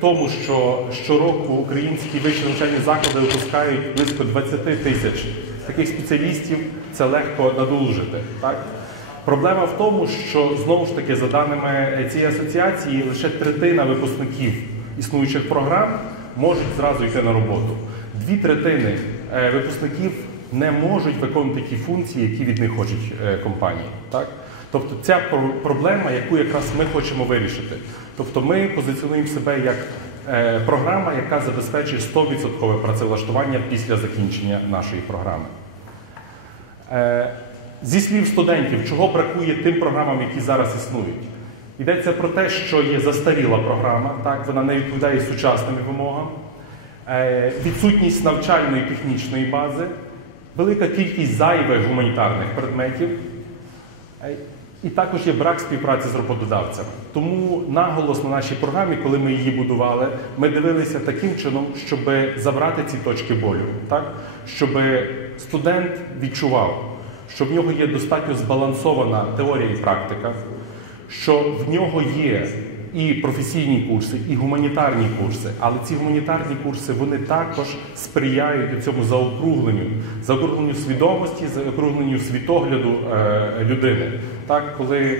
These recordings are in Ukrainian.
тому, що щороку українські вищі навчальні заклади випускають близько 20 тисяч таких спеціалістів, це легко надолужити. Так? Проблема в тому, що знову ж таки, за даними цієї асоціації, лише третина випускників існуючих програм можуть зразу йти на роботу. Дві третини е, випускників не можуть виконувати ті функції, які від них хочуть е, компанії. Так? Тобто ця проблема, яку якраз ми хочемо вирішити. Тобто ми позиціонуємо себе як е, програма, яка забезпечує 100% працевлаштування після закінчення нашої програми. Е, Зі слів студентів, чого бракує тим програмам, які зараз існують? Йдеться про те, що є застаріла програма, так, вона не відповідає сучасним вимогам, Е, відсутність навчальної технічної бази, велика кількість зайвих гуманітарних предметів, і також є брак співпраці з роботодавцями. Тому наголос на нашій програмі, коли ми її будували, ми дивилися таким чином, щоб забрати ці точки болю, так? щоб студент відчував, що в нього є достатньо збалансована теорія і практика, що в нього є і професійні курси, і гуманітарні курси, але ці гуманітарні курси вони також сприяють цьому заокругленню, заокругленню свідомості, заокругленню світогляду е, людини. Так, коли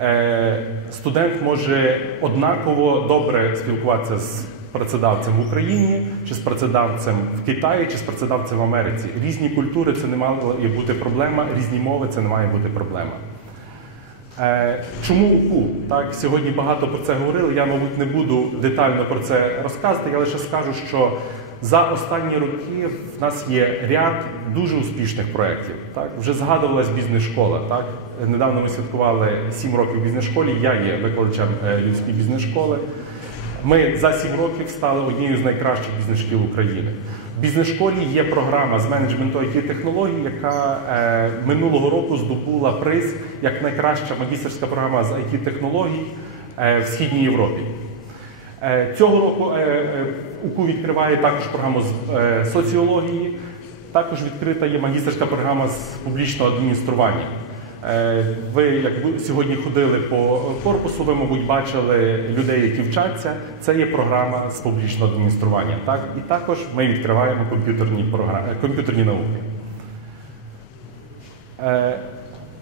е, студент може однаково добре спілкуватися з працедавцем в Україні, чи з працедавцем в Китаї, чи з працедавцем в Америці. Різні культури це не має бути проблема, різні мови це не має бути проблема. Е, Чому УКУ? Так, сьогодні багато про це говорили. Я, мабуть, не буду детально про це розказувати. Я лише скажу, що за останні роки в нас є ряд дуже успішних проєктів. Так, вже згадувалась бізнес-школа. Так, недавно ми святкували 7 років бізнес-школі. Я є викладачем е, Львівської бізнес-школи. Ми за 7 років стали однією з найкращих бізнес-шкіл України. В бізнес-школі є програма з менеджменту it технологій, яка е, минулого року здобула приз як найкраща магістерська програма з it технологій е, в Східній Європі. Е, цього року е, е, УКУ відкриває також програму з е, соціології. Також відкрита є магістерська програма з публічного адміністрування. Е, Ви, як сьогодні ходили по корпусу, ви, мабуть, бачили людей, які вчаться. Це є програма з публічного адміністрування. Так? І також ми відкриваємо комп'ютерні, програми, комп'ютерні науки. Е,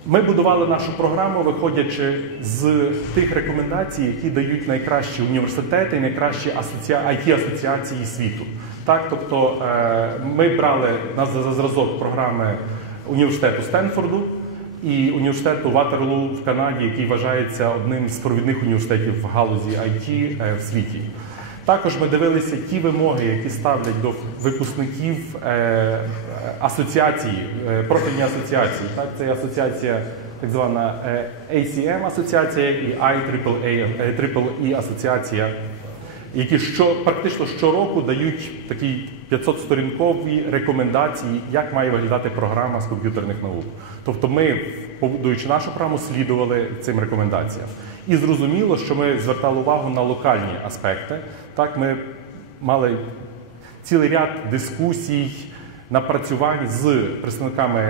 Ми будували нашу програму, виходячи з тих рекомендацій, які дають найкращі університети і найкращі. IT-асоціації світу. Так, тобто е, ми брали за зразок програми університету Стенфорду і університету Ватерлу в Канаді, який вважається одним з провідних університетів в галузі IT е, в світі. Також ми дивилися ті вимоги, які ставлять до випускників е, асоціації, е, профільні асоціації. Так, це асоціація, так звана ACM асоціація і IEEE асоціація, які що практично щороку дають такі 500-сторінкові рекомендації, як має виглядати програма з комп'ютерних наук. Тобто ми, побудуючи нашу програму, слідували цим рекомендаціям. І зрозуміло, що ми звертали увагу на локальні аспекти. Так, ми мали цілий ряд дискусій, напрацювань з представниками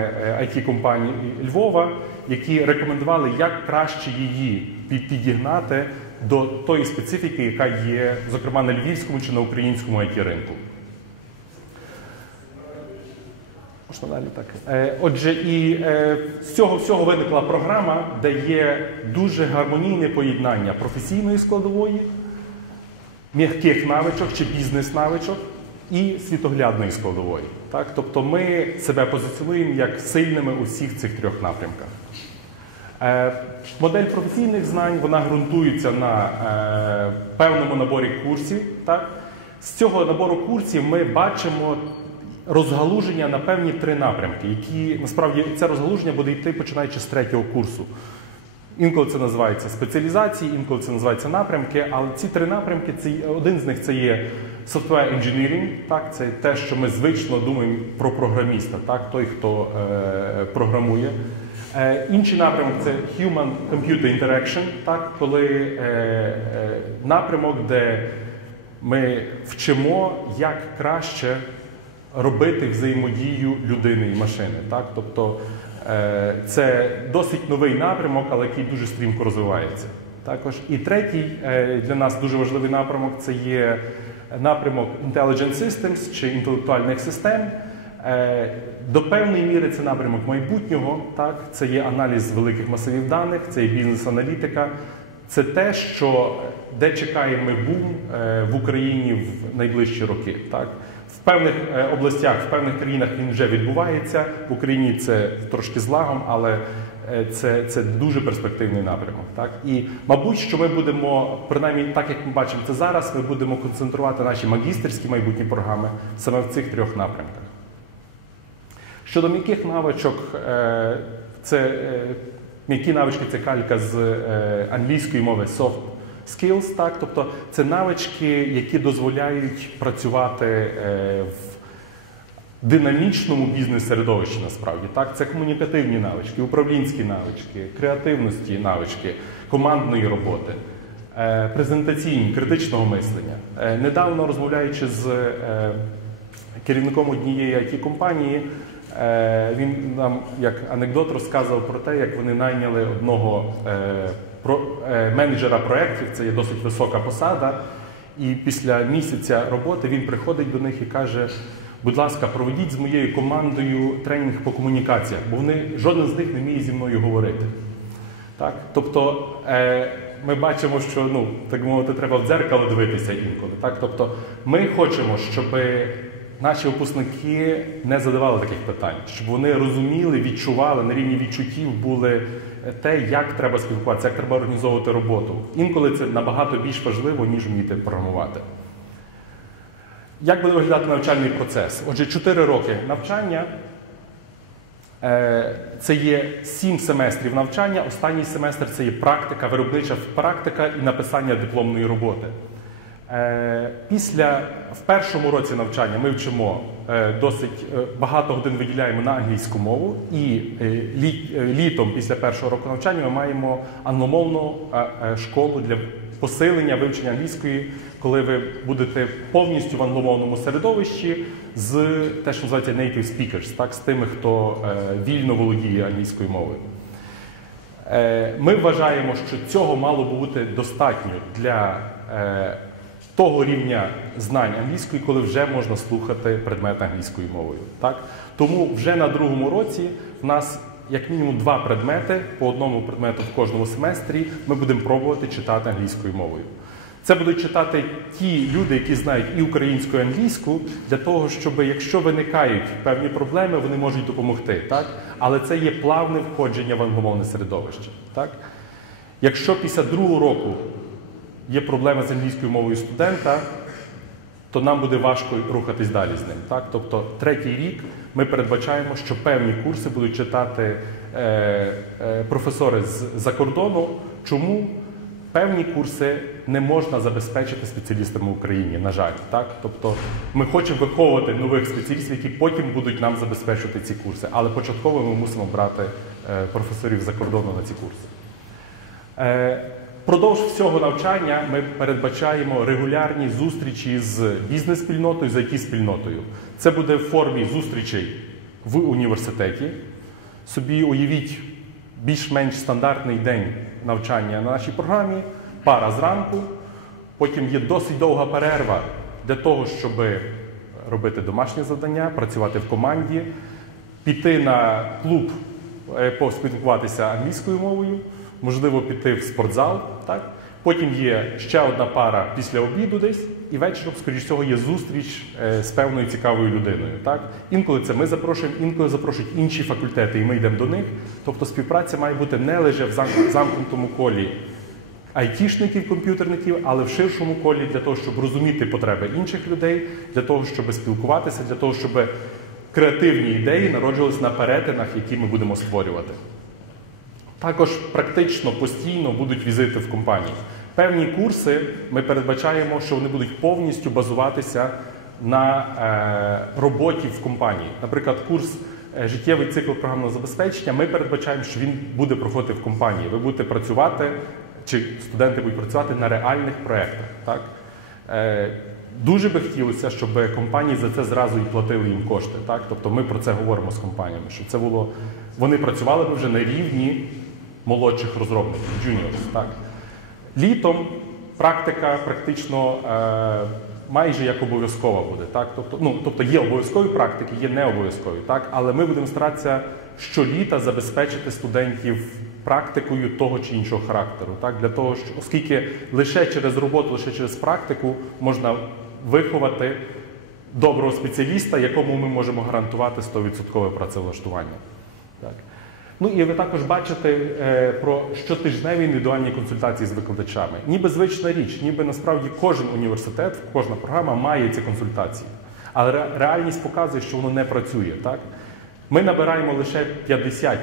it компаній Львова, які рекомендували, як краще її підігнати до тої специфіки, яка є, зокрема, на львівському чи на українському it ринку. Можна далі так. Е, Отже, і е, з цього всього виникла програма, де є дуже гармонійне поєднання професійної складової, м'яких навичок чи бізнес-навичок і світоглядної складової. Так? Тобто ми себе позиціонуємо як сильними у всіх цих трьох напрямках. Е, Модель професійних знань вона ґрунтується на певному наборі курсів. Так? З цього набору курсів ми бачимо розгалуження на певні три напрямки, які насправді це розгалуження буде йти починаючи з третього курсу. Інколи це називається спеціалізації, інколи це називається напрямки, але ці три напрямки це один з них це є software engineering, так, це те, що ми звично думаємо про програміста, так, той, хто е, програмує. Е, інший напрямок це Human Computer Interaction, так, коли е, е, напрямок, де ми вчимо, як краще робити взаємодію людини і машини. Так? Тобто е, це досить новий напрямок, але який дуже стрімко розвивається. Також і третій е, для нас дуже важливий напрямок це є напрямок Intelligent Systems чи інтелектуальних систем. Е, До певної міри це напрямок майбутнього. Так, це є аналіз великих масивів даних, це є бізнес-аналітика. Це те, що де чекаємо бум в Україні в найближчі роки. Так в певних е, областях, в певних країнах він вже відбувається. В Україні це трошки злагом, але е, це, це дуже перспективний напрямок. Так і мабуть, що ми будемо принаймні, так як ми бачимо це зараз, ми будемо концентрувати наші магістерські майбутні програми саме в цих трьох напрямках. Щодо м'яких навичок, е, це м'які навички це калька з англійської мови soft skills, так, тобто це навички, які дозволяють працювати в динамічному бізнес-середовищі насправді. Так, це комунікативні навички, управлінські навички, креативності навички, командної роботи. Презентаційні, критичного мислення. Недавно розмовляючи з керівником однієї it компанії Е, він нам як анекдот розказував про те, як вони найняли одного е, е, менеджера проєктів, це є досить висока посада. І після місяця роботи він приходить до них і каже: будь ласка, проведіть з моєю командою тренінг по комунікаціях, бо вони жоден з них не вміє зі мною говорити. Так? Тобто ми бачимо, що ну, так мовити, треба в дзеркало дивитися інколи. Так? Тобто ми хочемо, щоб наші випускники не задавали таких питань, щоб вони розуміли, відчували на рівні відчуттів були те, як треба спілкуватися, як треба організовувати роботу. Інколи це набагато більш важливо, ніж вміти програмувати. Як буде виглядати навчальний процес? Отже, 4 роки навчання. Е, це є 7 семестрів навчання. Останній семестр це є практика, виробнича практика і написання дипломної роботи. Е, після в першому році навчання ми вчимо е, досить е, багато годин виділяємо на англійську мову, і літом після першого року навчання ми маємо англомовну школу для посилення вивчення англійської, коли ви будете повністю в англомовному середовищі з те, що називається native speakers, так, з тими, хто вільно володіє англійською мовою. Ми вважаємо, що цього мало би бути достатньо для того рівня знань англійської, коли вже можна слухати предмет англійською мовою. Так? Тому вже на другому році в нас як мінімум два предмети по одному предмету в кожному семестрі ми будемо пробувати читати англійською мовою. Це будуть читати ті люди, які знають і українську, і англійську, для того, щоб якщо виникають певні проблеми, вони можуть допомогти. Так? Але це є плавне входження в англомовне середовище. Так? Якщо після другого року є проблема з англійською мовою студента, то нам буде важко рухатись далі з ним. Так? Тобто, третій рік ми передбачаємо, що певні курси будуть читати е, е, професори з-за кордону. Чому? Певні курси не можна забезпечити спеціалістами в Україні, на жаль. Так? Тобто ми хочемо виховувати нових спеціалістів, які потім будуть нам забезпечувати ці курси. Але початково ми мусимо брати е, професорів за кордону на ці курси. Е, Продовж всього навчання ми передбачаємо регулярні зустрічі з бізнес-спільнотою, з it спільнотою Це буде в формі зустрічей в університеті. Собі уявіть більш-менш стандартний день навчання на нашій програмі, пара зранку. Потім є досить довга перерва для того, щоб робити домашнє завдання, працювати в команді, піти на клуб, е, поспілкуватися англійською мовою можливо піти в спортзал. Так? Потім є ще одна пара після обіду десь, і вечором, скоріш всього, є зустріч е, з певною цікавою людиною. Так? Інколи це ми запрошуємо, інколи запрошують інші факультети, і ми йдемо до них. Тобто співпраця має бути не лише в замкнутому колі айтішників, комп'ютерників, але в ширшому колі для того, щоб розуміти потреби інших людей, для того, щоб спілкуватися, для того, щоб креативні ідеї народжувалися на перетинах, які ми будемо створювати. Також практично постійно будуть візити в компанії. Певні курси ми передбачаємо, що вони будуть повністю базуватися на е, роботі в компанії. Наприклад, курс е, життєвий цикл програмного забезпечення. Ми передбачаємо, що він буде проходити в компанії. Ви будете працювати, чи студенти будуть працювати на реальних проєктах. Так? Е, дуже би хотілося, щоб компанії за це зразу і платили їм кошти. Так? Тобто ми про це говоримо з компаніями, щоб це було. Вони працювали б вже на рівні молодших розробників, juniors, так. Літом практика практично е, майже як обов'язкова буде. Так? Тобто, ну, тобто є обов'язкові практики, є не обов'язкові, так? але ми будемо старатися щоліта забезпечити студентів практикою того чи іншого характеру. Так? Для того, що, оскільки лише через роботу, лише через практику можна виховати доброго спеціаліста, якому ми можемо гарантувати 100% працевлаштування. Так. Ну і ви також бачите е, про щотижневі індивідуальні консультації з викладачами. Ніби звична річ, ніби насправді кожен університет, кожна програма має ці консультації. Але ре- реальність показує, що воно не працює. Так? Ми набираємо лише 50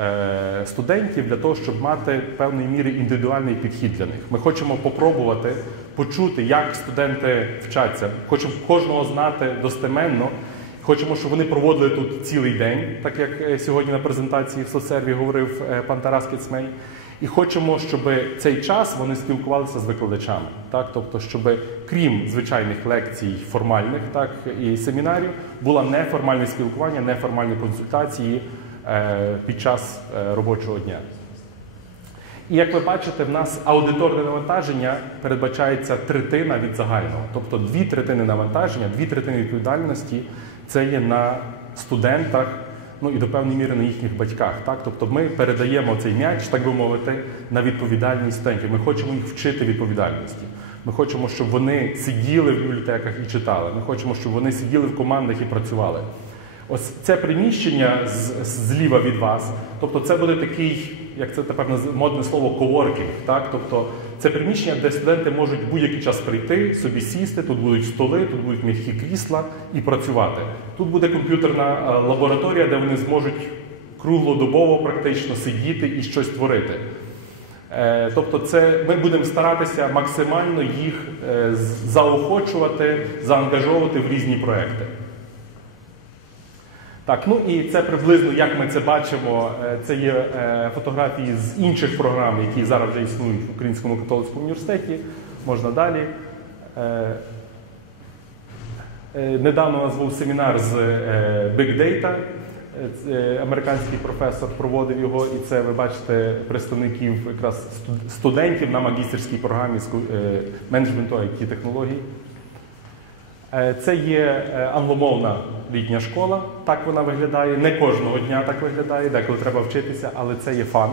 е, студентів для того, щоб мати певної міри індивідуальний підхід для них. Ми хочемо попробувати почути, як студенти вчаться. Хочемо кожного знати достеменно. Хочемо, щоб вони проводили тут цілий день, так як е, сьогодні на презентації в соцсерві говорив е, пан Тарас Кицмей. І хочемо, щоб цей час вони спілкувалися з викладачами, так тобто, щоб крім звичайних лекцій формальних, так і семінарів, було неформальне спілкування, неформальні консультації е, під час е, робочого дня. І як ви бачите, в нас аудиторне навантаження передбачається третина від загального, тобто дві третини навантаження, дві третини відповідальності це є на студентах, ну і до певної міри на їхніх батьках. Так? Тобто ми передаємо цей м'яч, так би мовити, на відповідальність студентів. Ми хочемо їх вчити відповідальності. Ми хочемо, щоб вони сиділи в бібліотеках і читали. Ми хочемо, щоб вони сиділи в командах і працювали. Ось це приміщення з- зліва від вас. Тобто, це буде такий, як це тепер модне слово, коворкінг. Так? Тобто, це приміщення, де студенти можуть будь-який час прийти, собі сісти. Тут будуть столи, тут будуть м'які крісла і працювати. Тут буде комп'ютерна е, лабораторія, де вони зможуть круглодобово практично сидіти і щось творити. Е, Тобто, це ми будемо старатися максимально їх е, заохочувати, заангажовувати в різні проекти. Так, ну і це приблизно, як ми це бачимо, е, це є е, фотографії з інших програм, які зараз вже існують в Українському католицькому університеті. Можна далі. Е, Недавно у нас був семінар з Big Data. Американський професор проводив його, і це ви бачите представників якраз студентів на магістерській програмі з менеджменту it технологій. Е, Це є е, англомовна літня школа. Так вона виглядає. Не кожного дня так виглядає, деколи треба вчитися, але це є фан.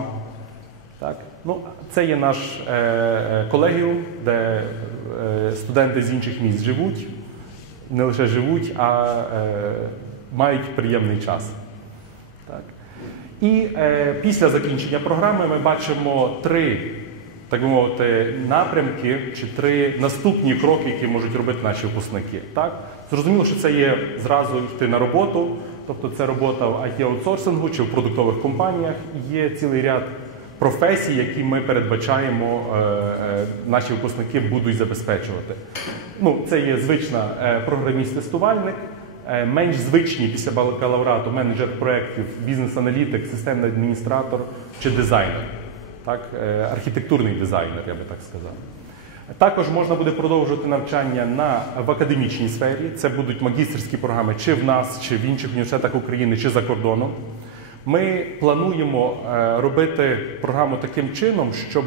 Так? Ну, це є наш е, е, колегіум, де е, студенти з інших міст живуть, не лише живуть, а е, мають приємний час. Так. І е, після закінчення програми ми бачимо три, так би мовити, напрямки чи три наступні кроки, які можуть робити наші випускники. Так? Зрозуміло, що це є зразу йти на роботу, тобто це робота в IT-аутсорсингу чи в продуктових компаніях. Є цілий ряд професій, які ми передбачаємо, е, е, наші випускники будуть забезпечувати. Ну, це є звична е, програміст-тестувальник, менш звичні після бакалаврату менеджер проєктів, бізнес-аналітик, системний адміністратор чи дизайнер. Так, е, архітектурний дизайнер, я би так сказав. Також можна буде продовжувати навчання на в академічній сфері. Це будуть магістерські програми чи в нас, чи в інших університетах України, чи за кордоном. Ми плануємо е, робити програму таким чином, щоб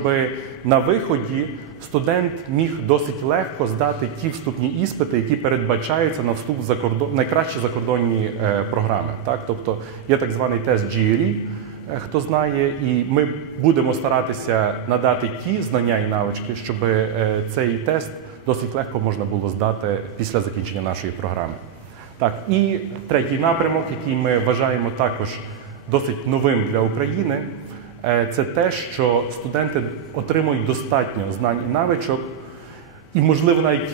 на виході студент міг досить легко здати ті вступні іспити, які передбачаються на вступ в закордон, найкращі закордонні е, програми. Так? Тобто є так званий тест GRE, хто знає, і ми будемо старатися надати ті знання і навички, щоб е, цей тест досить легко можна було здати після закінчення нашої програми. Так, і третій напрямок, який ми вважаємо також досить новим для України, е, це те, що студенти отримують достатньо знань і навичок, і, можливо, навіть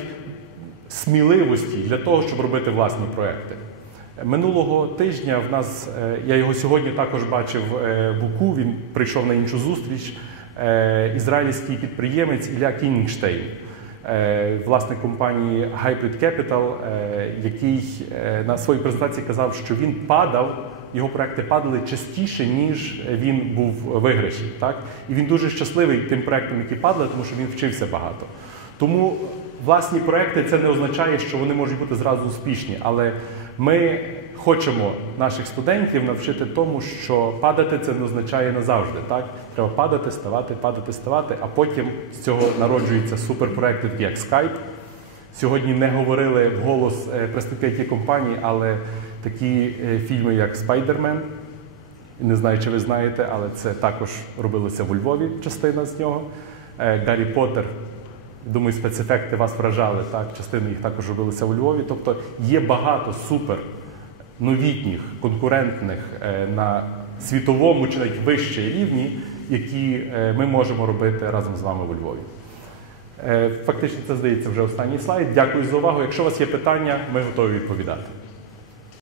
сміливості для того, щоб робити власні проекти. Минулого тижня в нас, е, я його сьогодні також бачив е, в УКУ, він прийшов на іншу зустріч, е, ізраїльський підприємець Ілля Кінінгштейн, власник компанії Hybrid Capital, який на своїй презентації казав, що він падав, його проекти падали частіше, ніж він був виграші. Так? І він дуже щасливий тим проектом, які падали, тому що він вчився багато. Тому власні проекти це не означає, що вони можуть бути зразу успішні, але Ми хочемо наших студентів навчити тому, що падати це не означає назавжди. Так? Треба падати, ставати, падати, ставати, а потім з цього народжуються суперпроекти, такі як Skype. Сьогодні не говорили вголос е, представники компанії, але такі е, фільми, як Спайдермен, не знаю, чи ви знаєте, але це також робилося у Львові, частина з нього. Е, Гаррі Поттер, думаю, спецефекти вас вражали, так? частина їх також робилися у Львові. Тобто є багато супер новітніх, конкурентних е, на світовому чи навіть вище рівні, які е, ми можемо робити разом з вами у Львові. Е, Фактично, це здається вже останній слайд. Дякую за увагу. Якщо у вас є питання, ми готові відповідати.